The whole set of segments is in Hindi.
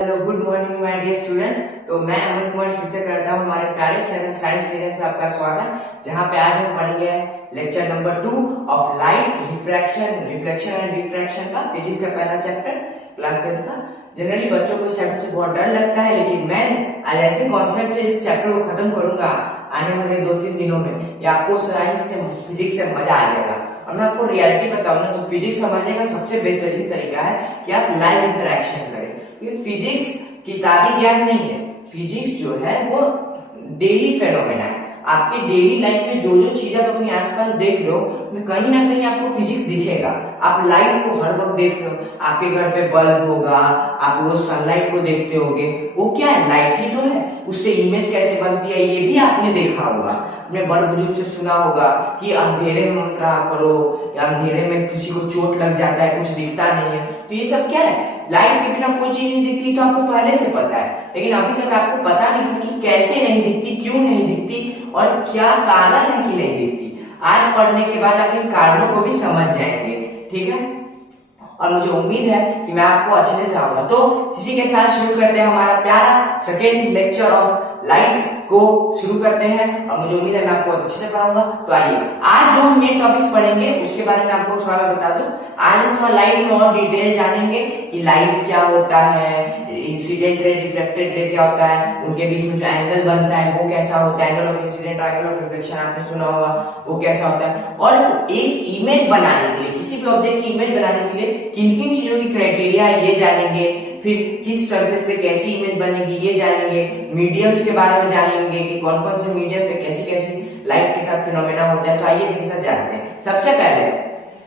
Hello good morning my dear student. तो मैं अमन कुमार फिर से करता हूँ हमारे प्यारे चैनल साइंस रीजन पर आपका स्वागत, जहाँ पे आज हम पढ़ेंगे lecture number 2 of light reflection and refraction का फिजिक्स का पहला चैप्टर क्लास 10 का। जनरली बच्चों को इस चैप्टर से बहुत डर लगता है, लेकिन मैं आज ऐसे कॉन्सेप्ट से इस चैप्टर को खत्म करूंगा आने वाले 2-3 दिनों में, या आपको साइंस से फिजिक्स से मजा आ जाएगा। और मैं आपको रियलिटी बताऊं ना, तो फिजिक्स समझने का सबसे बेहतरीन तरीका है कि आप लाइव इंटरेक्शन करें। ये फिजिक्स किताबी ज्ञान नहीं है, फिजिक्स जो है वो डेली फेनोमेना है। आपके डेली लाइफ में जो जो चीज आप अपने आसपास देख रहे हो, कहीं ना कहीं आपको फिजिक्स दिखेगा। आप लाइट को हर वक्त देख रहे हो, आपके घर पे बल्ब होगा, आप वो सनलाइट को देखते होगे, वो क्या है? लाइट ही तो है। उससे इमेज कैसे बनती है ये भी आपने देखा होगा। अपने बड़े बुजुर्ग से सुना होगा कि अंधेरे में मत रहा करो, या अंधेरे में किसी को चोट लग जाता है, कुछ दिखता नहीं है। तो ये सब क्या है? लाइट के बिना कोई चीज नहीं दिखती, तो आपको पहले से पता है, लेकिन अभी तक आपको पता नहीं था कि कैसे नहीं दिखती, क्यों नहीं दिखती और क्या कारण है कि नहीं दिखती। आज पढ़ने के बाद आप इन कारणों को भी समझ जाएंगे, ठीक है? और मुझे उम्मीद है कि मैं आपको अच्छे से समझाऊंगा। तो इसी के साथ शुरू करते हैं हमारा प्यारा सेकेंड लेक्चर ऑफ लाइट को शुरू करते हैं, और मुझे उम्मीद है मैं आपको अच्छे से पढ़ाऊंगा। तो आइए, आज जो हम मेन टॉपिक्स पढ़ेंगे उसके बारे में आपको थोड़ा मैं बता दूं। आज हम थोड़ा लाइट में और डिटेल जानेंगे कि लाइट क्या होता है, इंसिडेंट रे, रिफ्लेक्टेड रे क्या होता है, उनके बीच में जो एंगल बनता है वो कैसा होता है, angle of incidence, angle of reflection आपने सुना होगा, वो कैसा होता है। और एक इमेज बनाने के लिए, किसी भी ऑब्जेक्ट की इमेज बनाने के लिए किन किन चीजों की क्राइटेरिया है ये जानेंगे। फिर किस सरफेस पे कैसी इमेज बनेगी ये जानेंगे। मीडियम्स के बारे में जानेंगे कि कौन कौन से मीडियम पे कैसी कैसी लाइट के साथ फिनोमेना होता है। तो आइए इसके साथ जानते हैं।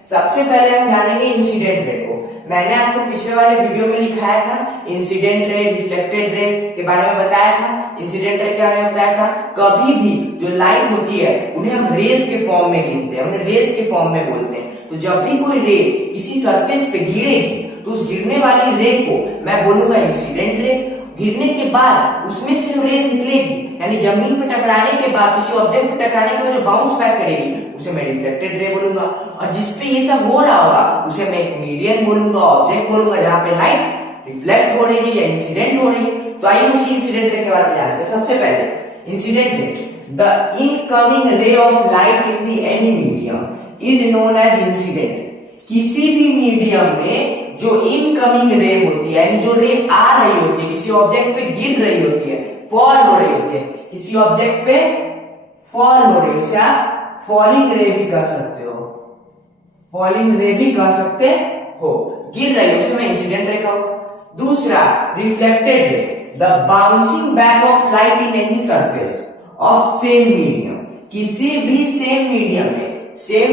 सबसे पहले हम जानेंगे इंसिडेंट रे को। मैंने आपको पिछले वाले वीडियो में लिखाया था, इंसिडेंट रे, रिफ्लेक्टेड रे के बारे में बताया था। इंसिडेंट रे के बारे में बताया था, कभी भी जो लाइट होती है उन्हें हम रेस के फॉर्म में गिनते हैं, उन्हें रेस के फॉर्म में बोलते हैं। तो जब भी कोई रे किसी सरफेस पे गिरेगी, तो उस गिरने वाली रे को मैं बोलूंगा इंसिडेंट रे। गिरने के बाद उसमें से जो रे निकलेगी, यानी जमीन पे टकराने के बाद, किसी ऑब्जेक्ट पे टकराने के बाद जो बाउंस बैक करेगी, उसे मैं रिफ्लेक्टेड रे बोलूंगा। और जिसपे ये सब हो रहा होगा उसे मैं एक मीडियम बोलूंगा, ऑब्जेक्ट बोलूंगा, जहां पे लाइट रिफ्लेक्ट हो रही है या इंसिडेंट हो रही है। तो आइए उसी इंसिडेंट रे के बारे में जानते हैं। सबसे पहले incident ray, the incoming ray of light in the any medium is known as incident. किसी भी मीडियम में जो इनकमिंग रे होती है, यानी जो रे आ रही होती है, किसी ऑब्जेक्ट पे गिर रही होती है, फॉल हो रही होती है, किसी ऑब्जेक्ट पे फॉल हो रही है, उसे आप फॉलिंग रे भी कह सकते हो, फॉलिंग रे भी कह सकते हो। गिर रही है उसे मैं इंसिडेंट रे कहूंगा। दूसरा reflected ray, the bouncing back of light in any surface of same medium. किसी भी सेम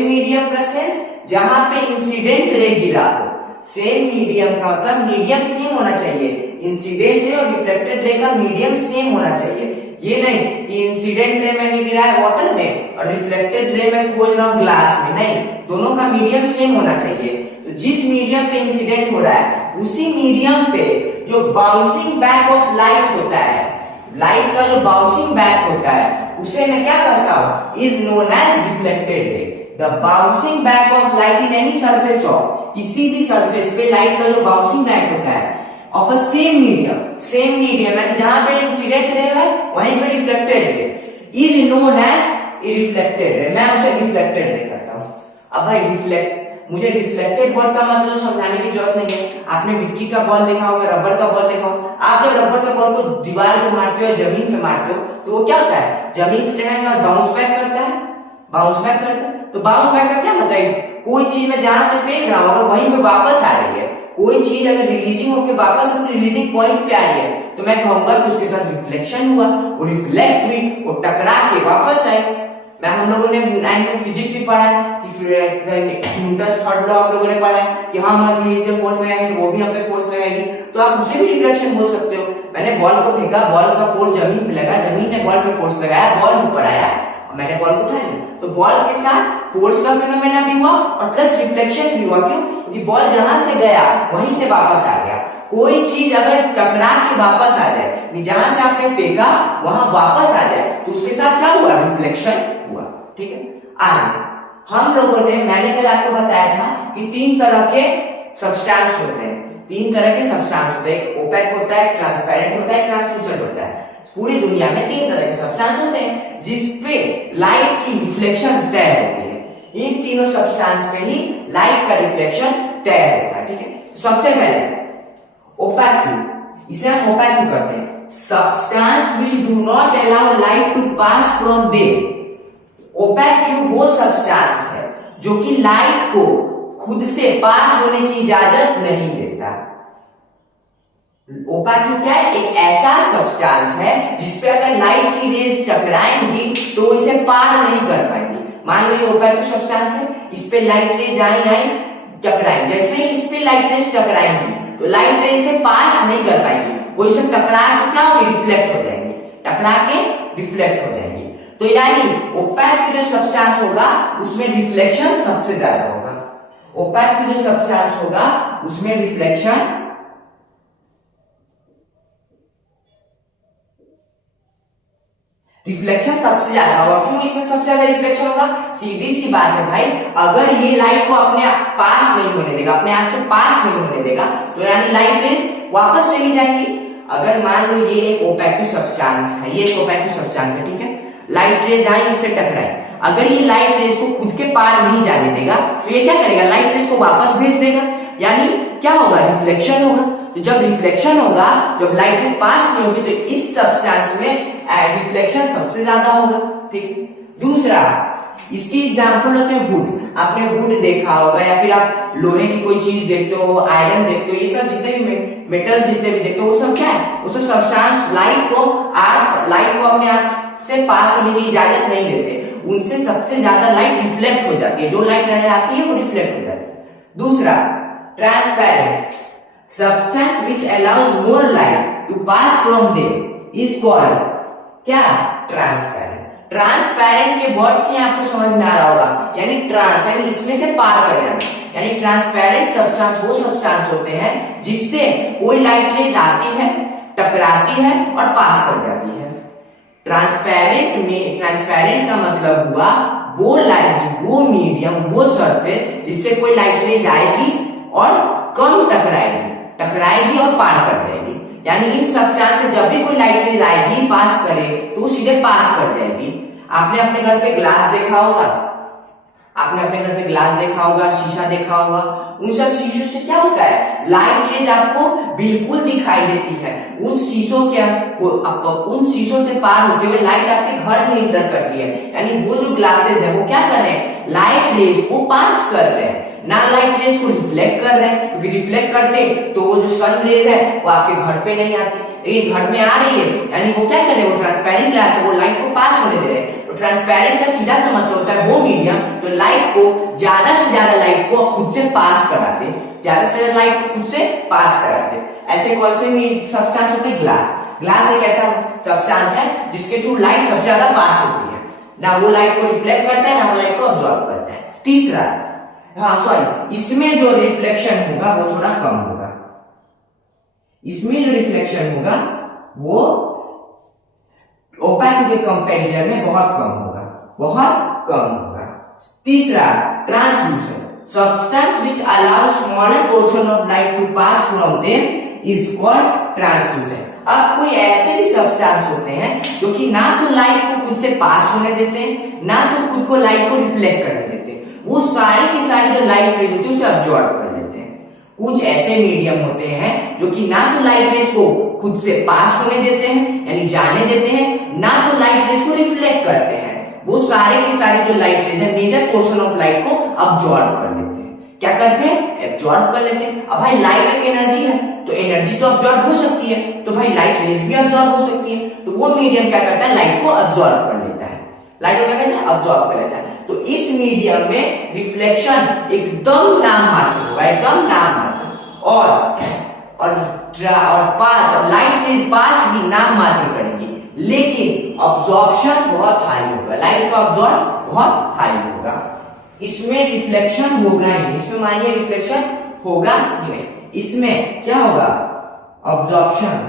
मीडियम का सेंस जहां पे इंसिडेंट रे गिरा हो। सेम मीडियम का मतलब मीडियम सेम होना चाहिए। इंसिडेंट रे और रिफ्लेक्टेड रे का मीडियम सेम होना चाहिए। ये नहीं कि इंसिडेंट रे मैंने गिरा है वाटर में और रिफ्लेक्टेड रे में खोज रहा हूं ग्लास में, नहीं, दोनों का मीडियम सेम होना चाहिए। तो जिस मीडियम पे इंसिडेंट हो रहा है उसी मीडियम पे जो बाउंसिंग बैक ऑफ लाइट होता है, लाइट का जो बाउंसिंग बैक होता है, उसे मैं क्या कहता हूं? Is known as reflected ray. The bouncing back of light in any surface of, किसी भी सरफेस पे लाइट का जो बाउंसिंग बैक होता है ऑफ अ सेम मीडियम यानी जहां पे इंसिडेंट रे है वहीं पे reflected ray, is known as reflected रे। मैं उसे रिफ्लेक्टेड रे कहता हूं। अब भाई मुझे रिफ्लेक्टेड वर्ड का मतलब समझाने की जरूरत नहीं है। आपने मिट्टी का बॉल देखा होगा, रबर का बॉल देखा होगा। आप जब रबर का बॉल को दीवार पे मारते हो, जमीन पे मारते हो, तो वो क्या होता है? जमीन से टकराने के बाद बाउंस बैक करता है। तो बाउंस बैक का क्या मतलब है? कोई चीज में जहां से फेंक रहा हूं अगर वहीं पे वापस आ रही है, कोई चीज अगर रिलीजिंग होकर वापस अपने रिलीजिंग पॉइंट पे आ रही है, तो मैं कहूंगा कि उसके साथ रिफ्लेक्शन हुआ, वो रिफ्लेक्ट हुई, वो टकरा के वापस आई। मैं हम लोगों ने 9th में फिजिक्स भी पढ़ा है कि न्यूटन्स थर्ड लॉ हम लोगों ने पढ़ा है कि हम अगर इसे फोर्स लगाएंगे तो वो भी हम पे फोर्स लगाएगी, तो आप उसे भी रिफ्लेक्शन बोल सकते हो। मैंने बॉल को फेंका, बॉल का फोर्स जमीन पे लगा, जमीन ने बॉल पे फोर्स लगाया, बॉल ऊपर आया, मैंने बॉल उठा लिया, तो बॉल के साथ फोर्स का फिनोमेना भी हुआ और प्लस रिफ्लेक्शन भी हुआ। क्यों? क्योंकि बॉल जहां से गया वहीं से वापस आ गया। कोई चीज अगर टकरा के वापस आ जाए, जहां से आपने फेंका वहां वापस आ जाए, तो उसके साथ क्या हुआ? रिफ्लेक्शन हुआ। ठीक है, आगे हम लोगों ने, मैंने कल आपको बताया था कि 3 तरह के सब्सटेंस होते हैं, तीन तरह के सब्सटेंस होते हैं, ओपेक होता है, ट्रांसपेरेंट होता है, ट्रांसलूसेंट होता है। पूरी दुनिया में तीन तरह के सब्सटेंस होते हैं जिसपे लाइट की रिफ्लेक्शन तय होती है। इन तीनों सब्सटेंस पे ही लाइट का रिफ्लेक्शन तय होता है, ठीक है। सबसे पहले ओपेक, इसे हम ओपेक कहते हैं, substance which do not allow light to pass from them. Opaque वो सब्सटेंस है जो कि लाइट को खुद से पास होने की इजाजत नहीं देता। ओपेक क्या है? एक ऐसा सब्सटेंस है जिसपे अगर लाइट की रेज टकराएंगी तो इसे पार नहीं कर पाएंगी। मान लो ये ओपेक सब्सटेंस है, इस पे लाइट रेज आई टकराएंगी, जैसे ही इस पे लाइट रेज टकराएंगी तो लाइट रेज से पास नहीं कर पाएंगी, वो इसे टकरा के क्या होगी? रिफ्लेक्ट हो जाएंगी, टकरा के रिफ्लेक्ट हो जाएंगी। तो यानी ओपेक जो सब्सटेंस होगा उसमें रिफ्लेक्शन सबसे ज्यादा होगा। ओपेक जो सब्सटेंस होगा उसमें रिफ्लेक्शन सबसे ज्यादा होगा। क्यों इसमें सबसे ज्यादा रिफ्लेक्शन होगा? सीधी सी बात है भाई, अगर ये लाइट को अपने पास नहीं होने देगा, अपने आप से पास नहीं होने देगा, तो यानी लाइट रेज वापस चली जाएंगी। अगर मान लो ये एक ओपेक सब्सटेंस है, ये एक ओपेक सब्सटेंस है, ठीक है, लाइट रेज आई, इससे टकराई, अगर ये लाइट रेज को खुद के पार नहीं जाने देगा तो ये क्या करेगा? लाइट रेज को वापस भेज देगा, यानी क्या होगा? रिफ्लेक्शन होगा। तो जब रिफ्लेक्शन होगा, जब लाइट रेज पास नहीं होगी, तो इस सब्सटेंस में रिफ्लेक्शन सबसे ज्यादा होगा, ठीक। दूसरा, इसकी एग्जांपल होते हैं वुड। आपने वुड देखा होगा या फिर आप लोहे की कोई चीज देखते हो, आयरन देखते हो, ये सब जितने भी मेटल्स जितने भी देखते हो वो सब क्या है? वो सब सब्सटेंस लाइट को अपने आप से पास होने की इजाजत नहीं देते, उनसे सबसे ज्यादा लाइट रिफ्लेक्ट हो जाती है, जो लाइट आती है वो रिफ्लेक्ट हो जाती है। दूसरा, transparent, substance which allows more light to pass from them is called क्या? ट्रांसपेरेंट। ट्रांसपेरेंट के वर्ड से आपको समझ में आ रहा होगा, यानी ट्रांस यानी इसमें से पार कर जाना, यानी ट्रांसपेरेंट सब्सटेंस वो सब्सटेंस होते हैं जिससे कोई लाइट रेज आती है, टकराती है और पास कर जाती है। ट्रांसपेरेंट का मतलब हुआ वो लाइट, वो मीडियम, वो सरफेस जिससे कोई लाइट रेज आएगी और कम टकराएगी और पार कर जाएगी। यानी इन सब्सटेंस से जब भी कोई लाइट रेज आएगी पास करे तो सीधे पास कर जाएगी। आपने अपने घर पे ग्लास देखा होगा, शीशा देखा होगा, उन सब शीशों से क्या होता है? लाइट रेज आपको बिल्कुल दिखाई देती है। उन शीशों से पार होते हुए लाइट आपके घर में इंटर करती है, यानी वो जो ग्लासेस है वो क्या कर रहे हैं? लाइट रेज को पास कर रहे हैं, ना लाइट रेज को रिफ्लेक्ट कर रहे हैं, क्योंकि रिफ्लेक्ट करते तो वो जो सन रेज है वो आपके घर पे नहीं आती, लेकिन घर में आ रही है, यानी वो क्या कर रहे हैं? वो ट्रांसपेरेंट ग्लास है, वो लाइट को पास होने दे रहे हैं। तो ट्रांसपेरेंट का सीधा सा मतलब होता है वो मीडियम जो लाइट को ज्यादा से ज्यादा लाइट को खुद से पास कराते, ऐसे कौन से सब्सटेंस होते हैं? ग्लास एक ऐसा सब्सटेंस है जिसके थ्रू लाइट सबसे ज्यादा पास होती है, ना वो लाइट को रिफ्लेक्ट करता है ना वो लाइट को अब्सॉर्ब करता है। तीसरा, इसमें जो रिफ्लेक्शन होगा वो थोड़ा कम होगा, इसमें जो रिफ्लेक्शन होगा वो ओपेक के कंपैरिजन में बहुत कम होगा। तीसरा, translucent, substance which allow smaller portion of light to pass from them is called translucent. अब कोई ऐसे भी सब्सटेंस होते हैं जो कि ना तो लाइट को खुद से पास होने देते हैं, ना तो खुद को लाइट को रिफ्लेक्ट करने देते हैं, वो सारी की सारी जो लाइट रेज होती है उसे अब्सॉर्ब कर लेते हैं। कुछ ऐसे मीडियम होते हैं जो कि ना तो लाइट रेज को खुद से पास होने देते हैं यानी जाने देते हैं, ना तो लाइट रेज को रिफ्लेक्ट करते हैं, वो सारे की सारी जो लाइट रेज है मेजर पोर्शन ऑफ लाइट को अब्सॉर्ब कर लेते हैं। क्या करते हैं? एब्जॉर्ब कर लेते हैं। अब भाई लाइट एक एनर्जी है, तो एनर्जी तो अब्सॉर्ब हो सकती है, तो भाई लाइट रेज भी अब्सॉर्ब हो सकती है, तो वो मीडियम क्या करता है? लाइट को अब्सॉर्ब कर लेता है, लाइट को क्या करता है? अब्सॉर्ब कर लेता है। तो इस मीडियम में रिफ्लेक्शन एकदम नाम मात्र होगा, एकदम नाम मात्र, और लाइट रेज पास भी नाम मात्र करेंगी, लेकिन अब्सॉर्प्शन बहुत हाई होगा, लाइट का अब्सॉर्ब बहुत हाई होगा। इसमें रिफ्लेक्शन होगा ही नहीं, इसमें मानिए रिफ्लेक्शन होगा ही नहीं, इसमें क्या होगा? अब्सॉर्प्शन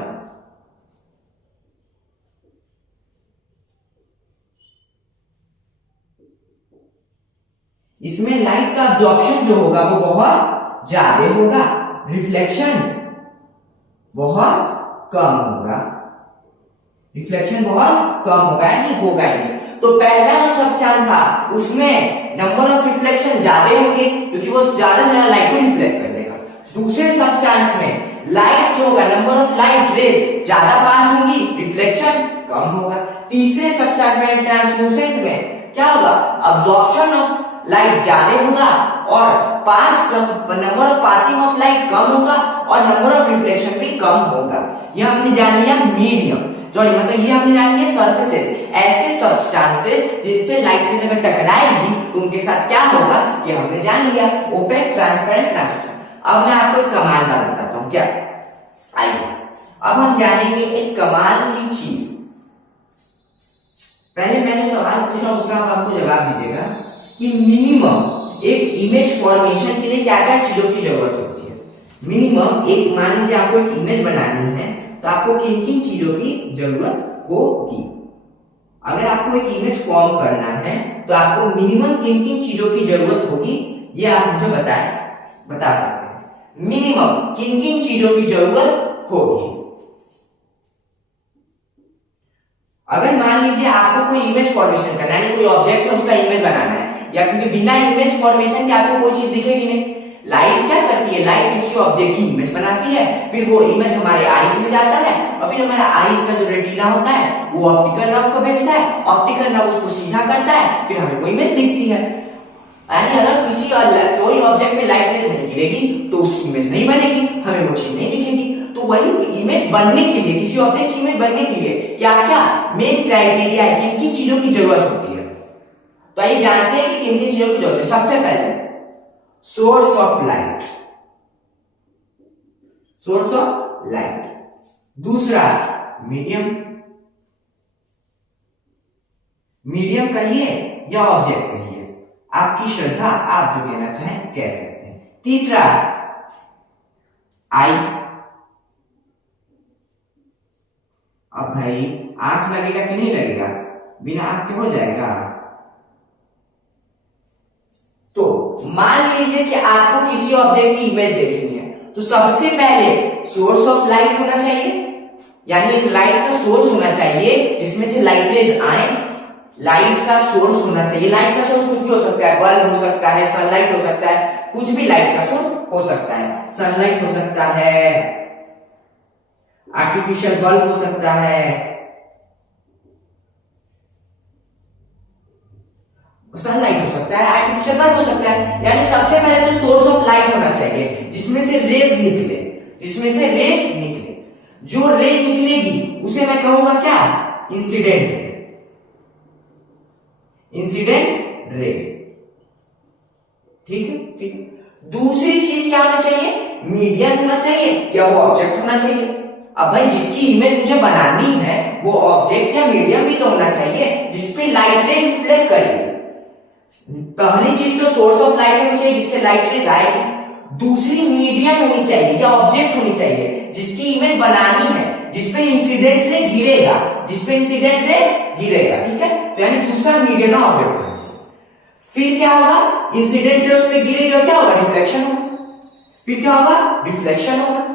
इसमें लाइट का अब्सॉर्प्शन जो होगा वो बहुत ज्यादा होगा, रिफ्लेक्शन बहुत कम होगा, रिफ्लेक्शन बहुत कम होगा, नहीं होगा ही। तो पहला जो सब्सटेंस था उसमें नंबर ऑफ रिफ्लेक्शन ज्यादा होंगे क्योंकि वो ज्यादा से ज्यादा लाइट को रिफ्लेक्ट कर देगा। दूसरे सब्सटेंस में लाइट जो होगा, नंबर ऑफ लाइट रेज ज्यादा पास होंगी, रिफ्लेक्शन कम होगा। तीसरे सब्सटेंस में ट्रांसलूसेंट में क्या होगा, अब्जॉर्प्शन ऑफ लाइट ज्यादा होगा और number of passing of light कम होगा और नंबर ऑफ रिफ्लेक्शन भी कम होगा। यह हमने जान लिया मीडियम, मतलब ये हमने जान लिया सरफेसेस, ऐसे सब्सटेंसेस जिनसे लाइट रेज अगर टकराएगी तो उनके साथ क्या होगा, ये हमने जान लिया, ओपेक, ट्रांसपेरेंट, ट्रांसलूसेंट। अब मैं आपको एक कमाल बात बताता हूं, क्या, आइए अब हम जानेंगे एक कमाल की चीज। पहले मैंने सवाल पूछा, उसका आप हमको जवाब दीजिएगा कि मिनिमम एक इमेज फॉर्मेशन के लिए क्या क्या चीजों की जरूरत होती है। मिनिमम एक, मान लीजिए आपको एक इमेज बनानी है तो आपको किन किन चीजों की जरूरत होगी। अगर आपको एक इमेज फॉर्म करना है तो आपको मिनिमम किन किन चीजों की जरूरत होगी, ये आप मुझे बता सकते हैं। मिनिमम किन किन चीजों की जरूरत होगी। अगर मान लीजिए आपको कोई इमेज फॉर्मेशन करना है, कोई ऑब्जेक्ट है उसका इमेज बनाना है, या क्योंकि बिना इमेज फॉर्मेशन के आपको कोई चीज दिखेगी नहीं। लाइट क्या करती है, लाइट किसी ऑब्जेक्ट की इमेज बनाती है, फिर वो इमेज हमारे आईज में जाता है और फिर हमारा आईज का जो रेटिना होता है वो ऑप्टिकल नर्व को भेजता है, ऑप्टिकल नर्व उसको सीधा करता है, फिर हमें वो इमेज दिखती है। यानी अगर किसी कोई ऑब्जेक्ट में लाइट रेज नहीं गिरेगी तो उसकी इमेज नहीं बनेगी, हमें वो चीज नहीं दिखेगी। तो वही इमेज बनने के लिए, किसी ऑब्जेक्ट की इमेज बनने के लिए क्या क्या मेन क्राइटेरिया है, किन किन चीजों की जरूरत होती है। तो आइए जानते हैं कि किन किन चीजों की जरूरत है। सबसे पहले source of light, source of light. दूसरा मीडियम, मीडियम कहिए या ऑब्जेक्ट कहिए, आपकी श्रद्धा, आप जो कहना चाहें कह सकते हैं। तीसरा आई, अब भाई आंख लगेगा कि नहीं लगेगा, बिना आंख के हो जाएगा। तो मान लीजिए कि आपको किसी ऑब्जेक्ट की इमेज देखनी है तो सबसे पहले सोर्स ऑफ लाइट होना चाहिए, यानी एक लाइट का सोर्स होना चाहिए जिसमें से लाइट रेज आए। लाइट का सोर्स होना चाहिए, लाइट का सोर्स कुछ भी हो सकता है, बल्ब हो सकता है, सनलाइट हो सकता है, कुछ भी लाइट का सोर्स हो सकता है। सनलाइट हो सकता है, आर्टिफिशियल बल्ब हो सकता है, सनलाइट हो सकता है, आर्टिफिशियल बल्ब हो सकता है। यानी सबसे पहले तो सोर्स ऑफ लाइट होना चाहिए जिसमें से रेज निकले, जिसमें से रेज निकले। जो रे निकलेगी उसे मैं कहूंगा क्या, इंसिडेंट रे, इंसिडेंट रे। ठीक है, ठीक है। दूसरी चीज क्या होना चाहिए, मीडियम होना चाहिए या वो ऑब्जेक्ट होना चाहिए। अब भाई जिसकी इमेज मुझे बनानी है वो ऑब्जेक्ट या मीडियम भी तो होना चाहिए जिसपे लाइट रे रिफ्लेक्ट करेगी। पहली चीज तो सोर्स ऑफ लाइट होनी चाहिए जिससे लाइट रेज आएगी। दूसरी मीडियम होनी चाहिए या ऑब्जेक्ट होनी चाहिए जिसकी इमेज बनानी है, जिसपे इंसिडेंट रे गिरेगा, जिसपे इंसिडेंट रे गिरेगा। ठीक है, तो यानी दूसरा मीडियम या ऑब्जेक्ट होना चाहिए। फिर क्या होगा, इंसिडेंट रे उस पर गिरेगी और क्या होगा, रिफ्लेक्शन होगा। फिर क्या होगा, रिफ्लेक्शन होगा।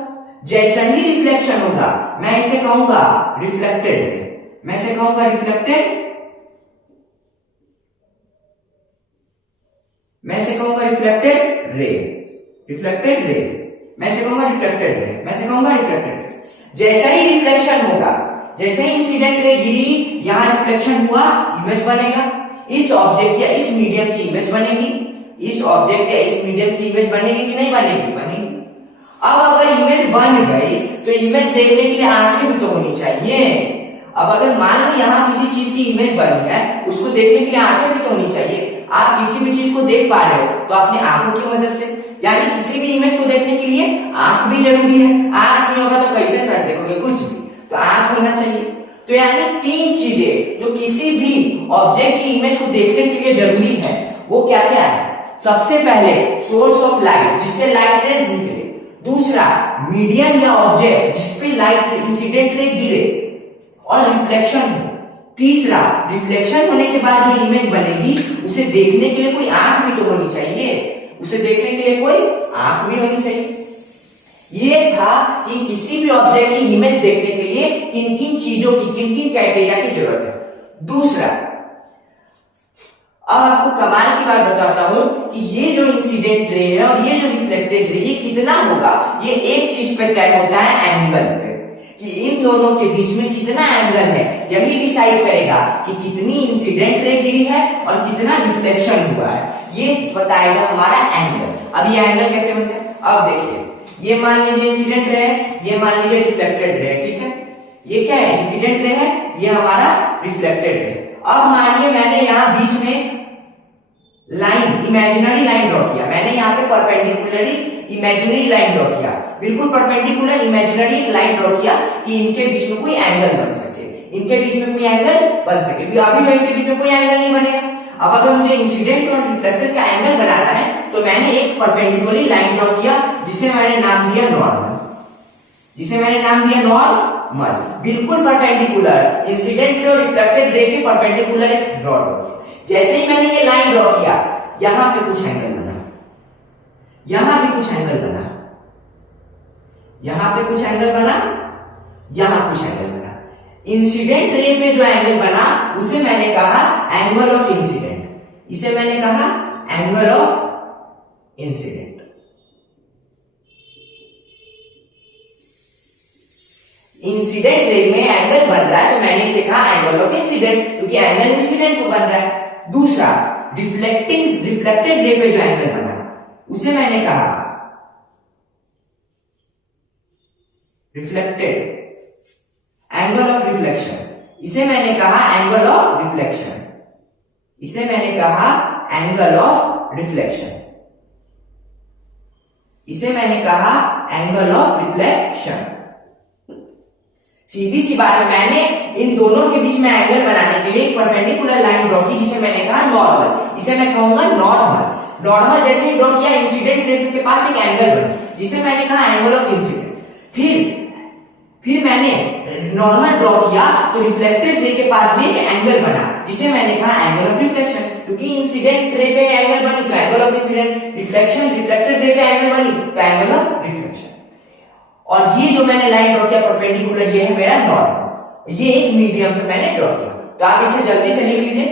जैसा ही रिफ्लेक्शन होगा मैं इसे कहूंगा रिफ्लेक्टेड रे, मैं इसे कहूंगा रिफ्लेक्टेड, मैं इसे कहूंगा रिफ्लेक्टेड रे, रिफ्लेक्टेड रेज, मैं इसे कहूंगा रिफ्लेक्टेड रे, मैं इसे कहूंगा रिफ्लेक्टेड रे। जैसा ही रिफ्लेक्शन होगा, जैसे ही इंसिडेंट रे गिरी, यहां रिफ्लेक्शन हुआ, इमेज बनेगा। इस ऑब्जेक्ट या इस मीडियम की इमेज बनेगी, इस ऑब्जेक्ट या इस मीडियम की इमेज बनेगी कि नहीं बनेगी, बनेगी। अब अगर इमेज बन गई तो इमेज देखने के लिए आंखें भी तो होनी चाहिए। अब अगर मान लो यहाँ किसी चीज की इमेज बनी है, उसको देखने के लिए आंखें भी तो होनी चाहिए। आप किसी भी चीज को देख पा रहे हो तो अपनी आंखों की मदद से, यानी किसी भी इमेज को देखने के लिए आंख भी जरूरी है। आंख नहीं होगा तो कैसे सर देखोगे, कुछ भी, तो आंख होना चाहिए। तो यानी तीन चीजें जो किसी भी ऑब्जेक्ट की इमेज को देखने के लिए जरूरी है वो क्या क्या है। सबसे पहले सोर्स ऑफ लाइट जिससे लाइट रेज निकले, दूसरा मीडियम या ऑब्जेक्ट जिसपे लाइट इंसिडेंट रे गिरे और रिफ्लेक्शन हो, तीसरा रिफ्लेक्शन होने के बाद जो इमेज बनेगी उसे देखने के लिए कोई आंख भी तो होनी चाहिए, उसे देखने के लिए कोई आंख भी होनी चाहिए। ये था कि किसी भी ऑब्जेक्ट की इमेज देखने के लिए किन किन चीजों की, किन किन क्राइटेरिया की जरूरत है। दूसरा, अब आपको कमाल की बात बताता हूं कि ये जो इंसिडेंट रे है और ये जो रिफ्लेक्टेड रे, ये कितना होगा, ये एक चीज पे तय होता है, एंगल पे, कि इन दोनों के बीच में कितना एंगल है, यही डिसाइड करेगा कि कितनी इंसिडेंट रे गिरी है और कितना रिफ्लेक्शन हुआ है, ये बताएगा हमारा एंगल। अब ये एंगल कैसे बनता है, अब देखिए, ये मान लीजिए इंसिडेंट रे है, ये मान लीजिए रिफ्लेक्टेड रे है, ठीक है। ये क्या है, इंसिडेंट रे है, ये हमारा रिफ्लेक्टेड रे। अब मानिए मैंने यहां बीच में लाइन, इमेजिनरी लाइन ड्रॉ किया, मैंने यहाँ पे परपेंडिकुलरी इमेजिनरी लाइन ड्रॉ किया, बिल्कुल परपेंडिकुलर इमेजिनरी लाइन ड्रॉ किया कि इनके बीच में कोई एंगल बन सके, इनके बीच में कोई एंगल बन सके। अभी इनके बीच में कोई एंगल नहीं बनेगा। अब अगर मुझे इंसिडेंट और रिफ्लेक्टेड का एंगल बनाना है तो मैंने एक परपेंडिकुलर लाइन ड्रॉ किया जिसे मैंने नाम दिया नॉर्मल, जिसे मैंने नाम दिया नॉर्मल, बिल्कुल परपेंडिकुलर, इंसिडेंट और रिफ्लेक्टेड रे के परपेंडिकुलर एक ड्रॉ किया। जैसे ही मैंने ये लाइन ड्रॉ किया, यहां पे कुछ एंगल बना, यहां पे कुछ एंगल बना, यहां पे कुछ एंगल बना, यहां कुछ एंगल बना। इंसिडेंट रे में जो एंगल बना उसे मैंने कहा एंगल ऑफ इंसिडेंट, इसे मैंने कहा angle of incident. Incident ray में एंगल बन रहा है तो मैंने इसे कहा एंगल ऑफ इंसिडेंट, क्योंकि एंगल इंसिडेंट को बन रहा है। दूसरा, रिफ्लेक्टेड रे पे जो एंगल बना उसे मैंने कहा रिफ्लेक्टेड एंगल ऑफ रिफ्लेक्शन, इसे मैंने कहा एंगल ऑफ रिफ्लेक्शन, इसे मैंने कहा एंगल ऑफ रिफ्लेक्शन, इसे मैंने कहा एंगल ऑफ रिफ्लेक्शन। सीधी सी बात है, मैंने इन दोनों के बीच में एंगल बनाने के लिए एक परपेंडिकुलर लाइन ड्रॉ की जिसे मैंने कहा नॉर्मल, इसे मैं कहूंगा नॉर्मल। नॉर्मल जैसे ही ड्रॉ किया, इंसिडेंट रे के पास एक एंगल बना जिसे मैंने कहा एंगल ऑफ इंसिडेंट। फिर मैंने नॉर्मल ड्रॉ किया तो रिफ्लेक्टेड रे के पास भी एक एंगल बना जिसे मैंने कहा एंगल ऑफ रिफ्लेक्शन, क्योंकि इंसिडेंट रे पे एंगल बनी तो angle of incident, reflection reflected ray पे एंगल बनी तो एंगल ऑफ रिफ्लेक्शन। और ये जो मैंने लाइन ड्रॉ किया परपेंडिकुलर, ये है मेरा नॉर्मल, ये एक मीडियम पे मैंने ड्रॉ किया। तो आप इसे जल्दी से लिख लीजिए।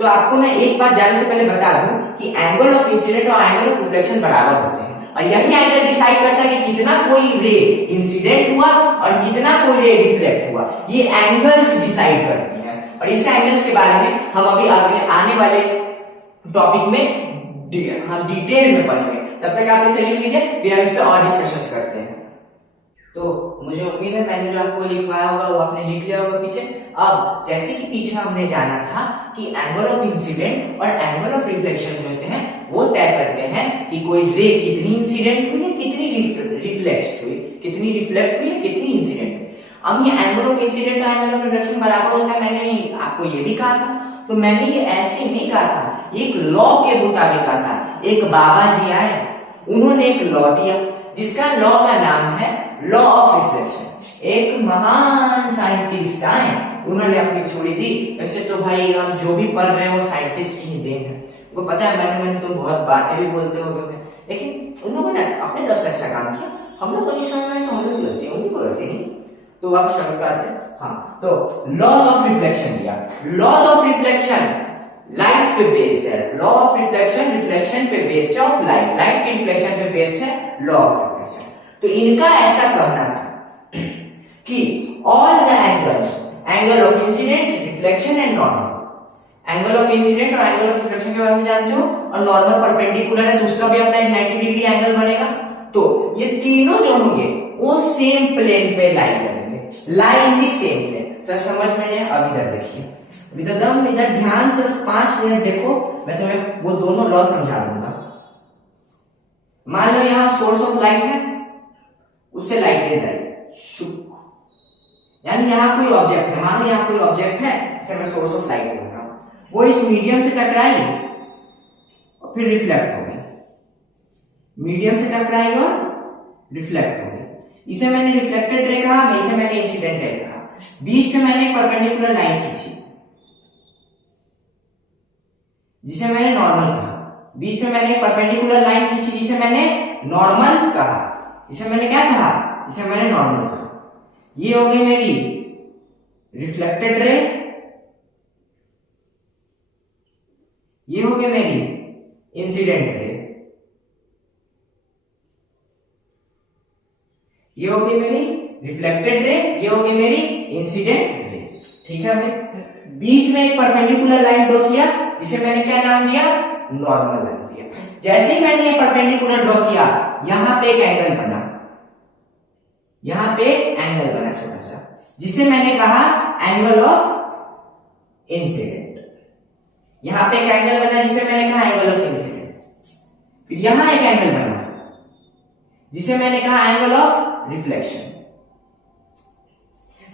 तो आपको मैं एक बात जाने से पहले बता दूं कि एंगल ऑफ इंसिडेंट और एंगल ऑफ रिफ्लेक्शन बराबर होते हैं, और यही एंगल डिसाइड करता है कि कितना कोई रे इंसिडेंट हुआ और कितना कोई रे रिफ्लेक्ट हुआ। ये एंगल्स डिसाइड करती हैं, और इस एंगल्स के बारे में हम अभी आने वाले टॉपिक में हम डिटेल में पढ़ेंगे। तब तक आप इसे लिख लीजिए, फिर हम इस पर और डिस्कशन करते हैं। तो मुझे उम्मीद है मैंने जो आपको लिखवाया होगा वो आपने लिख लिया होगा पीछे। अब जैसे कि पीछे हमने जाना था कि एंगल ऑफ इंसिडेंट और एंगल ऑफ रिफ्लेक्शन जो होते हैं वो तय करते हैं कि कोई रे कितनी इंसिडेंट हुई है, कितनी रिफ्लेक्ट हुई, कितनी रिफ्लेक्ट हुई है, कितनी इंसिडेंट हुई। अब ये एंगल ऑफ इंसिडेंट और एंगल ऑफ रिफ्लेक्शन बराबर होता है, मैंने आपको ये भी कहा था। तो मैंने ये ऐसे नहीं कहा था, एक लॉ के मुताबिक कहा था। एक बाबा जी आए, उन्होंने एक लॉ दिया जिसका लॉ का नाम है लॉ ऑफ रिफ्लेक्शन। एक महान साइंटिस्ट आए, उन्होंने अपनी थ्योरी दी। वैसे तो भाई हम जो भी पढ़ रहे हैं वो साइंटिस्ट की ही देन है, वो पता है मैंने तो बहुत बातें भी बोलते हो, लेकिन उन लोगों ने अपने तरफ से अच्छा काम किया। हम लोग को नहीं समझ में तो हम लोग गलती उन्हीं को गलती नहीं। तो आप समझ पाते हैं। हाँ, तो लॉज ऑफ रिफ्लेक्शन दिया। लॉज ऑफ रिफ्लेक्शन लाइट पे बेस्ड है, लॉ ऑफ रिफ्लेक्शन रिफ्लेक्शन पे बेस्ड है, ऑफ लाइट लाइट के रिफ्लेक्शन पे बेस्ड है लॉ ऑफ रिफ्लेक्शन। तो इनका ऐसा कहना था कि all the angles, angle of incident, reflection and normal, angle of incident और एंगल ऑफ रिफ्लेक्शन के बारे में जानते हो, और नॉर्मल परपेंडिकुलर है तो उसका भी अपना 90 डिग्री एंगल बनेगा। तो ये तीनों जो होंगे वो सेम प्लेन पे लाई करेंगे, लाई इन दी सेम प्लेन। तो समझ में नहीं? अब इधर देखिए, इधर ध्यान से बस 5 मिनट देखो, मैं तुम्हें वो दोनों लॉ समझा दूंगा। मान लो यहां सोर्स ऑफ लाइट है, उससे लाइट रेज आई, यानी यहां कोई ऑब्जेक्ट है, मान लो यहां कोई ऑब्जेक्ट है जिसे मैं सोर्स ऑफ लाइट बोल रहा हूं, वो इस मीडियम से टकराई और फिर रिफ्लेक्ट हो गई, मीडियम से टकराई और रिफ्लेक्ट हो गई। इसे मैंने रिफ्लेक्टेड रे कहा, इसे मैंने इंसिडेंट रे कहा। बीच में मैंने एक परपेंडिकुलर लाइन खींची जिसे मैंने नॉर्मल कहा, बीच में मैंने एक परपेंडिकुलर लाइन खींची जिसे मैंने नॉर्मल कहा। इसे मैंने क्या कहा, इसे मैंने नॉर्मल कहा। ये हो गई मेरी रिफ्लेक्टेड रे, ये हो गई मेरी इंसिडेंट रे, ये हो गई मेरी रिफ्लेक्टेड रे, ये हो गई मेरी इंसिडेंट रे। ठीक है भाई, बीच में एक परपेंडिकुलर लाइन ड्रॉ किया जिसे मैंने क्या नाम दिया, नॉर्मल लाइन दिया। जैसे ही मैंने ये परपेंडिकुलर ड्रॉ किया, यहां पे एक एंगल बना, यहां पे एंगल बना छोटा सा, जिसे मैंने कहा एंगल ऑफ इंसिडेंट। यहां पे एक एंगल बना जिसे मैंने कहा एंगल ऑफ इंसिडेंट। फिर यहां एक एंगल बना जिसे मैंने कहा एंगल ऑफ रिफ्लेक्शन।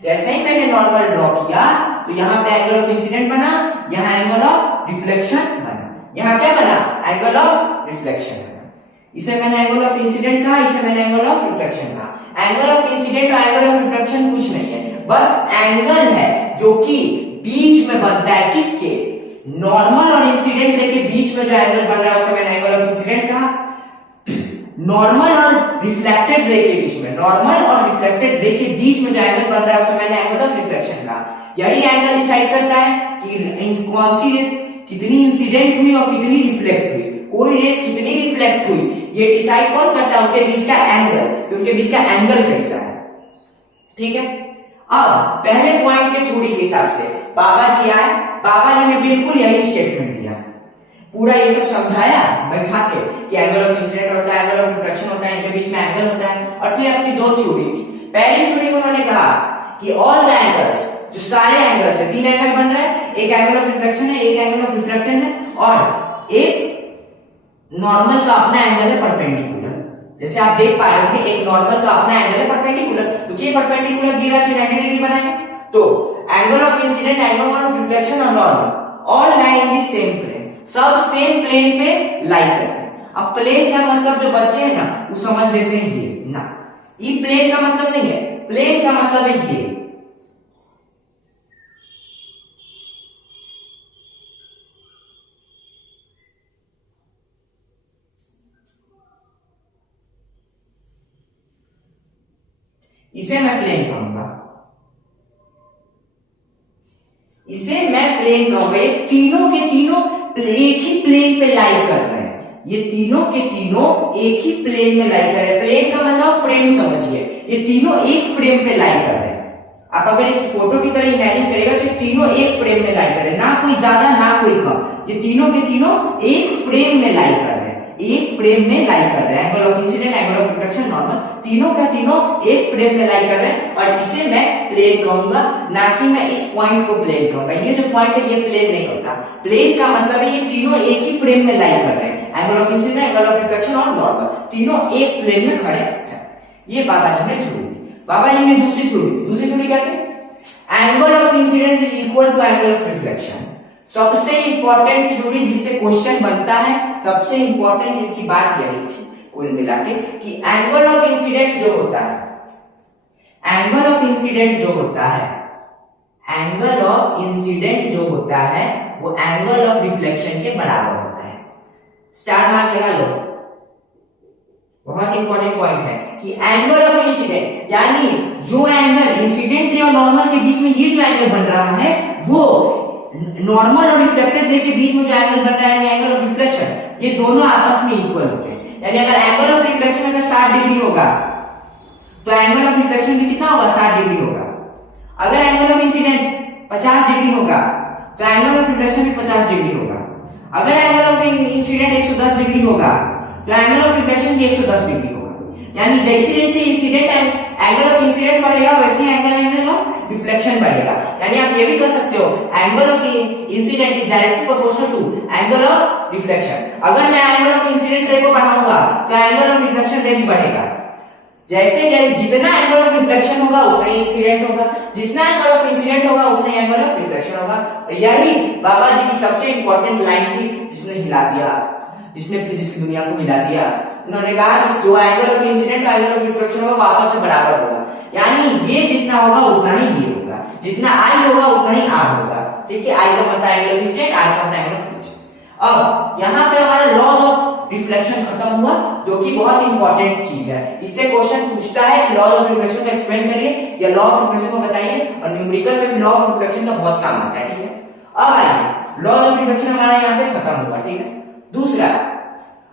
जैसे ही मैंने नॉर्मल ड्रॉ किया तो यहां पे एंगल ऑफ इंसिडेंट बना, यहां एंगल ऑफ रिफ्लेक्शन बना, यहां क्या बना, एंगल ऑफ रिफ्लेक्शन बना। इसे मैंने एंगल ऑफ इंसिडेंट कहा, इसे मैंने एंगल ऑफ रिफ्लेक्शन कहा। एंगल ऑफ इंसिडेंट और एंगल ऑफ रिफ्लेक्शन कुछ नहीं है, बस एंगल है जो कि बीच में बनता है, किसके, नॉर्मल और इंसिडेंट रे के बीच में जो एंगल बन रहा है उसे मैंने एंगल ऑफ इंसिडेंट कहा। नॉर्मल और रिफ्लेक्टेड रे के बीच में, नॉर्मल और रिफ्लेक्टेड रे के बीच में जो एंगल बन रहा है उसे मैंने एंगल ऑफ रिफ्लेक्शन कहा। यही एंगल डिसाइड करता है कि कौन सी रेस कितनी इंसिडेंट हुई और कितनी रिफ्लेक्ट हुई, कोई रेस कितनी रिफ्लेक्ट हुई, ये डिसाइड कौन करता है, उनके बीच का एंगल, कि उनके बीच का एंगल कैसा है। ठीक है, अब पहले पॉइंट के थ्योरी के हिसाब से बाबा जी आए, बाबा जी ने बिल्कुल यही स्टेटमेंट दिया, पूरा ये सब समझाया बैठा के कि एंगल ऑफ इंसिडेंट होता है, एंगल ऑफ रिफ्लेक्शन होता है, इनके बीच में एंगल होता है। और फिर अपनी दो थ्योरी थी। पहली थ्योरी में उन्होंने कहा कि ऑल द एंगल्स, जो सारे एंगल्स है, तीन एंगल बन रहे हैं, एक एंगल ऑफ रिफ्लेक्शन है, एक एंगल ऑफ रिफ्लेक्टेड है और एक नॉर्मल का अपना एंगल है परपेंडिकुलर। जैसे आप देख पा रहे हो कि एक नॉर्मल का अपना एंगल है परपेंडिकुलर, तो ये परपेंडिकुलर गिरा कि 90 डिग्री बनाए, तो angle of incidence, angle of reflection और normal all lie in the same plane, सब सेम प्लेन पे लाई करते हैं। अब प्लेन का मतलब जो बच्चे हैं ना वो समझ लेते हैं ये ना, ये प्लेन का मतलब नहीं है, प्लेन का मतलब है ये। इसे मैं प्लेन कहूंगा, इसे मैं प्लेन कहूंगा। ये तीनों के तीनों एक ही प्लेन पे लाई कर रहे हैं, ये तीनों के तीनों एक ही प्लेन में लाई कर रहे हैं। प्लेन का मतलब फ्रेम समझिए, ये तीनों एक फ्रेम पे लाई कर रहे हैं। आप अगर एक फोटो की तरह इमेजिन करेगा तो तीनों एक फ्रेम में लाई कर रहे हैं, ना कोई ज्यादा ना कोई कम, ये तीनों के तीनों एक फ्रेम में लाई कर रहे हैं, एक फ्रेम में लाई कर रहे हैं। Angle of incidence, angle of reflection, normal, तीनों का तीनों एक फ्रेम में लाई कर रहे हैं और इसे मैं प्लेन कहूंगा, ना कि मैं इस पॉइंट को प्लेन कहूंगा। ये जो पॉइंट है ये प्लेन नहीं होता, प्लेन का मतलब है ये तीनों एक ही फ्रेम में लाई कर रहे हैं, angle of incidence, angle of reflection और नॉर्मल, तीनों एक प्लेन में खड़े हैं। ये बाबा जी ने थ्योरी दी। बाबा जी ने दूसरी थ्योरी क्या थी, angle of incidence is equal to angle of reflection. सबसे इंपॉर्टेंट थ्योरी जिससे क्वेश्चन बनता है, सबसे इंपॉर्टेंट इनकी बात यही थी कुल मिला के कि एंगल ऑफ इंसिडेंट जो होता है, एंगल ऑफ इंसिडेंट जो होता है, एंगल ऑफ इंसिडेंट जो होता है वो एंगल ऑफ रिफ्लेक्शन के बराबर होता है। स्टार मार्क लगा लो, बहुत इंपॉर्टेंट पॉइंट है कि एंगल ऑफ इंसिडेंट यानी जो एंगल इंसिडेंट रे और नॉर्मल के बीच में ये जो एंगल बन रहा है वो नॉर्मल और रिफ्लेक्टेड रे के बीच में जो एंगल बन रहा है एंगल ऑफ रिफ्लेक्शन, ये दोनों आपस में इक्वल होते हैं। यानी अगर एंगल ऑफ रिफ्लेक्शन अगर 60 डिग्री होगा तो एंगल ऑफ रिफ्लेक्शन भी कितना होगा, 60 डिग्री होगा। अगर एंगल ऑफ इंसिडेंट 50 डिग्री होगा तो एंगल ऑफ रिफ्लेक्शन भी 50 डिग्री होगा। अगर एंगल ऑफ इंसिडेंट 110 डिग्री होगा तो एंगल ऑफ रिफ्लेक्शन भी 110 डिग्री होगा। यानी जैसे जैसे इंसिडेंट एंगल ऑफ इंसिडेंट बढ़ेगा वैसे एंगल ऑफ रिफ्लेक्शन बढ़ेगा। यानी आप ये भी कह सकते हो angle of incidence is directly proportional to angle of reflection. अगर मैं एंगल ऑफ इंसिडेंट रे को बढ़ाऊंगा तो एंगल ऑफ रिफ्लेक्शन रे भी बढ़ेगा। जैसे जैसे जितना एंगल ऑफ रिफ्लेक्शन होगा उतना ही इंसिडेंट होगा, जितना एंगल ऑफ इंसिडेंट होगा उतना ही एंगल ऑफ रिफ्लेक्शन होगा। और यही बाबा जी की सबसे इंपॉर्टेंट लाइन थी जिसने हिला दिया, जिसने फिजिक्स की दुनिया को हिला दिया। उन्होंने कहा कि जो angle of incidence angle of reflection होगा वो आपस में बराबर होगा। यानी ये जितना होगा उतना ही ये होगा, जितना आई होगा उतना ही आर होगा। ठीक है, आई का मतलब एंगल ऑफ इंसिडेंट, आर का मतलब एंगल ऑफ रिफ्लेक्शन। अब यहाँ पे हमारा लॉज ऑफ रिफ्लेक्शन खत्म हुआ, जो कि बहुत इंपॉर्टेंट चीज है। इससे क्वेश्चन पूछता है लॉ ऑफ रिफ्लेक्शन को एक्सप्लेन करिए या लॉ ऑफ रिफ्लेक्शन को बताइए, और न्यूमेरिकल में भी लॉ ऑफ रिफ्लेक्शन का बहुत काम आता है। ठीक है, अब आइए लॉ ऑफ रिफ्लेक्शन हमारा यहाँ पे खत्म हुआ। ठीक है, दूसरा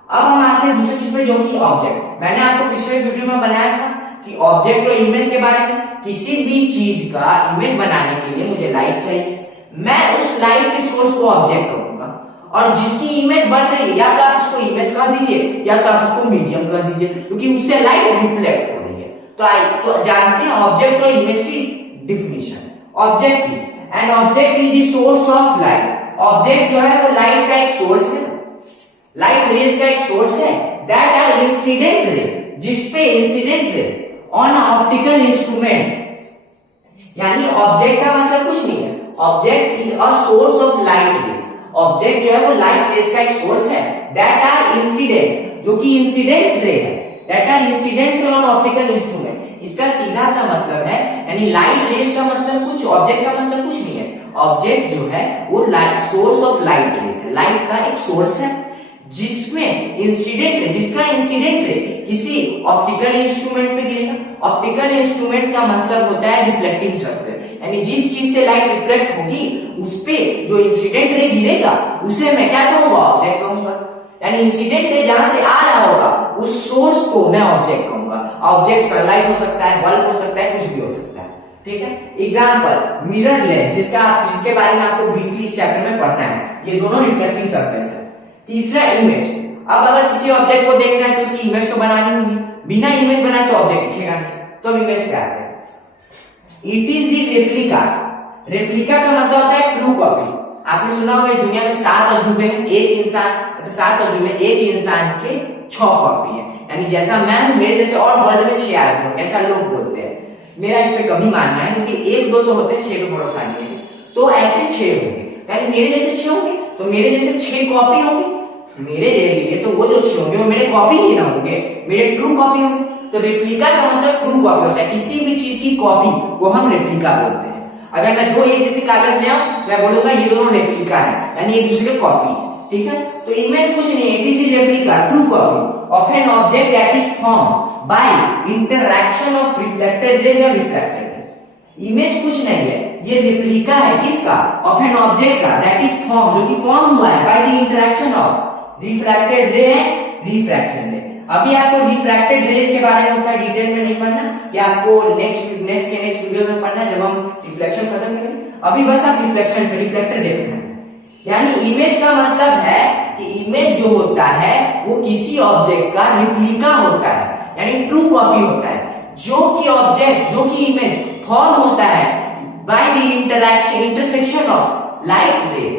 अब हम आते हैं दूसरी चीज पे, जो कि ऑब्जेक्ट। मैंने आपको पिछले वीडियो में बनाया था कि ऑब्जेक्ट और इमेज के बारे में। किसी भी चीज का इमेज बनाने के लिए मुझे लाइट चाहिए, मैं उस लाइट के सोर्स को ऑब्जेक्ट कहूंगा, और जिसकी इमेज बन रही है या तो आप उसको इमेज कह दीजिए या तो आप उसको मीडियम कह दीजिए, क्योंकि उससे लाइट रिफ्लेक्ट हो रही है। तो जानते हैं ऑब्जेक्ट और इमेज की definition. Object and object is source of light. Object जो है वो लाइट का एक सोर्स है, लाइट रेज का एक सोर्स है, दैट आर इंसिडेंट रे, जिसपे incident ray on optical instrument. यानी ऑब्जेक्ट का मतलब कुछ नहीं है, object is a source of light rays. Object जो है वो लाइट रेज का एक सोर्स है, दैट आर इंसिडेंट, जो कि इंसिडेंट रे है, that are incident on optical instrument. इसका सीधा सा मतलब है, यानी लाइट रेज का मतलब कुछ, ऑब्जेक्ट का मतलब कुछ नहीं है। ऑब्जेक्ट जो है वो light, source of light rays है, लाइट का एक सोर्स है, जिसमें इंसिडेंट, जिसका इंसिडेंट रे किसी ऑप्टिकल इंस्ट्रूमेंट पे गिरेगा। ऑप्टिकल इंस्ट्रूमेंट का मतलब होता है रिफ्लेक्टिंग सर्फेस, यानी जिस चीज से लाइट रिफ्लेक्ट होगी उस पे जो इंसिडेंट रे गिरेगा उसे मैं क्या कहूंगा, ऑब्जेक्ट कहूंगा। यानी इंसिडेंट रे जहां से आ रहा होगा उस सोर्स को मैं ऑब्जेक्ट कहूंगा। ऑब्जेक्ट सनलाइट हो सकता है, बल्ब हो सकता है, कुछ भी हो सकता है। ठीक है, एग्जाम्पल मिरर लेंस, जिसके बारे में आपको ब्रीफली इस चैप्टर में पढ़ना है। ये दोनों रिफ्लेक्टिंग सर्फेस है। तीसरा इमेज। अब अगर किसी ऑब्जेक्ट को देखना है तो उसकी इमेज तो बनानी होगी, बिना इमेज बनाए तो ऑब्जेक्ट दिखेगा नहीं। तो इमेज क्या है? It is the replica. Replica का मतलब होता है ट्रू कॉपी। आपने सुना होगा दुनिया में 7 अजूबे हैं, एक इंसान, तो 7 अजूबे एक इंसान के 6 कॉपी है। यानी जैसा मैं हूं, मेरे जैसे और वर्ल्ड में 6 आदमी हो, ऐसा लोग बोलते हैं। मेरा इस पे कभी मानना है, क्योंकि 1-2 तो होते हैं, 6 पे भरोसा नहीं है। तो ऐसे 6 होंगे, यानी मेरे जैसे 6 होंगे, तो मेरे जैसे 6 कॉपी होंगी मेरे लिए, तो वो जो 6 होंगे वो मेरे कॉपी ही ना होंगे, मेरे ट्रू कॉपी होंगे। तो रेप्लिका का मतलब ट्रू कॉपी होता है, किसी भी चीज की कॉपी को हम रेप्लिका बोलते हैं। अगर मैं 2 एक जैसे कागज ले आऊं, मैं बोलूंगा ये दोनों रेप्लिका है, यानी एक दूसरे के कॉपी। ठीक है, तो इमेज कुछ नहीं है, it is replica, true copy of an object that is form by interaction of reflected raise और रिफ्रैक्टेड रेज। इमेज कुछ नहीं है, ये रेप्लिका है किसका, ऑफ एन ऑब्जेक्ट का, दैट इज फॉर्म, जो कि फॉर्म हुआ है by the interaction of refracted रे है रिफ्रैक्शन रे। अभी आपको रिफ्रैक्टेड रेज के बारे में उतना डिटेल में नहीं पढ़ना, या आपको नेक्स्ट वीडियो में पढ़ना जब हम रिफ्लेक्शन खत्म करेंगे। अभी बस आप रिफ्लेक्शन पे, रिफ्लेक्टेड रे पे। यानी इमेज का मतलब है कि इमेज जो होता है वो किसी ऑब्जेक्ट का रिप्लिका होता है, यानी ट्रू कॉपी होता है, जो कि ऑब्जेक्ट, जो कि इमेज फॉर्म होता है by the intersection of light rays.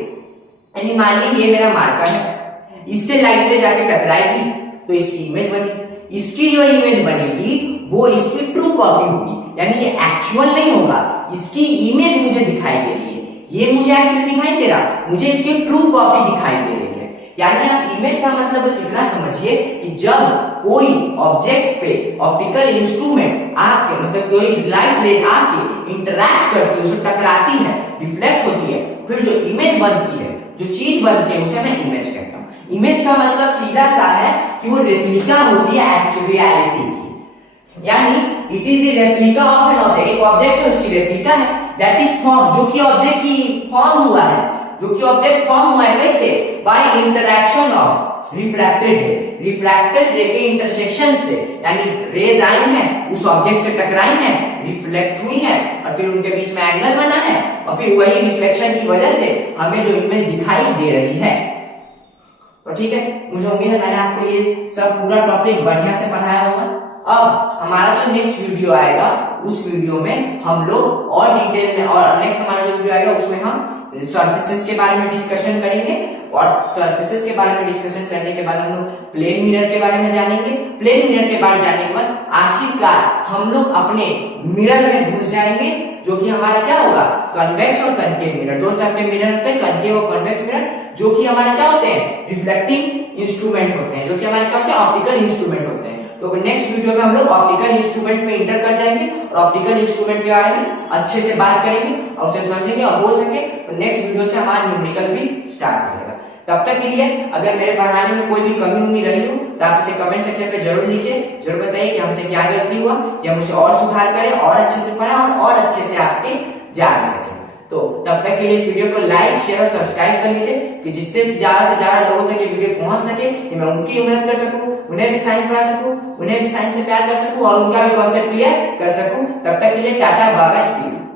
यानी मान लीजिए ये मेरा मार्कर है, इससे लाइट रे जाके टकराएगी तो इसकी इमेज बनेगी। इसकी जो इमेज बनेगी वो इसकी ट्रू कॉपी होगी, यानी ये एक्चुअल नहीं होगा, इसकी इमेज मुझे दिखाई दे रही है। ये मुझे एक्चुअली दिखाई दे रहा, मुझे इसकी ट्रू कॉपी दिखाई दे रही है। यानी आप इमेज का मतलब बस इतना समझिए कि जब कोई ऑब्जेक्ट पे ऑप्टिकल इंस्ट्रूमेंट आके, मतलब कोई लाइट रेज आके इंटरैक्ट करती है, उसे टकराती है, रिफ्लेक्ट होती है, फिर जो इमेज बनती है, जो चीज बनती है, उसे मैं इमेज कहता हूं। इमेज का मतलब सीधा सा है कि वो रेप्लिका होती है एक्चुअल रियलिटी की। यानी it is the replica of an object. एक ऑब्जेक्ट है, उसकी रेप्लिका है, दैट इज फॉर्म, जो कि ऑब्जेक्ट की फॉर्म हुआ है, जो कि ऑब्जेक्ट फॉर्म हुआ है कैसे, बाय इंटरैक्शन ऑफ रिफ्रैक्टेड रे। रिफ्रैक्टेड रे के इंटरसेक्शन से, यानी रेज आई है, उस ऑब्जेक्ट से टकराई है, रिफ्लेक्ट हुई है, और फिर उनके बीच में एंगल बना है, और फिर वही रिफ्लेक्शन की वजह से हमें जो इमेज दिखाई दे रही है। तो ठीक है, मुझे उम्मीद है मैंने आपको ये सब पूरा टॉपिक बढ़िया से पढ़ाया होगा। अब हमारा जो नेक्स्ट वीडियो आएगा, उस वीडियो में हम लोग और डिटेल में, और नेक्स्ट हमारा जो वीडियो आएगा उसमें हम सर्फेसेस के बारे में डिस्कशन करेंगे, और सर्फेसेस के बारे में डिस्कशन करने के बाद हम लोग प्लेन मिरर के बारे में जानेंगे। प्लेन मिरर के बारे में जानने के बाद आखिरकार हम लोग अपने मिरर में घुस जाएंगे, जो कि हमारा क्या होगा, कन्वेक्स और कनकेव मिरर। 2 तरह के मिरर होते हैं, कनकेव और कन्वेक्स मिरर, जो कि हमारे क्या होते हैं, रिफ्लेक्टिंग इंस्ट्रूमेंट होते हैं, जो कि हमारे क्या होते हैं, ऑप्टिकल इंस्ट्रूमेंट होते हैं। तो नेक्स्ट वीडियो में हम लोग ऑप्टिकल इंस्ट्रूमेंट में इंटर कर जाएंगे, और ऑप्टिकल इंस्ट्रूमेंट के बारे में अच्छे से बात करेंगे और उसे समझेंगे, और हो सके तो नेक्स्ट वीडियो से हमारा न्यूमेरिकल भी स्टार्ट हो जाएगा। तब तक के लिए अगर मेरे पढ़ाने में कोई भी कमी उम्मीद रही हो तो आप इसे कमेंट सेक्शन पे जरूर लिखिए, जरूर बताइए कि हमसे क्या गलती हुआ, कि हम उसे और सुधार करें और अच्छे से पढ़ें और अच्छे से आपके जान सके। तो तब तक के लिए इस वीडियो को लाइक शेयर और सब्सक्राइब कर लीजिए कि जितने से ज्यादा लोगों तक ये वीडियो पहुंच सके, कि मैं उनकी मदद कर सकूं, उन्हें भी साइंस पढ़ा सकूं, उन्हें भी साइंस से प्यार कर सकूं और उनका भी कॉन्सेप्ट क्लियर कर सकूं। तब तक के लिए tata bye bye see you.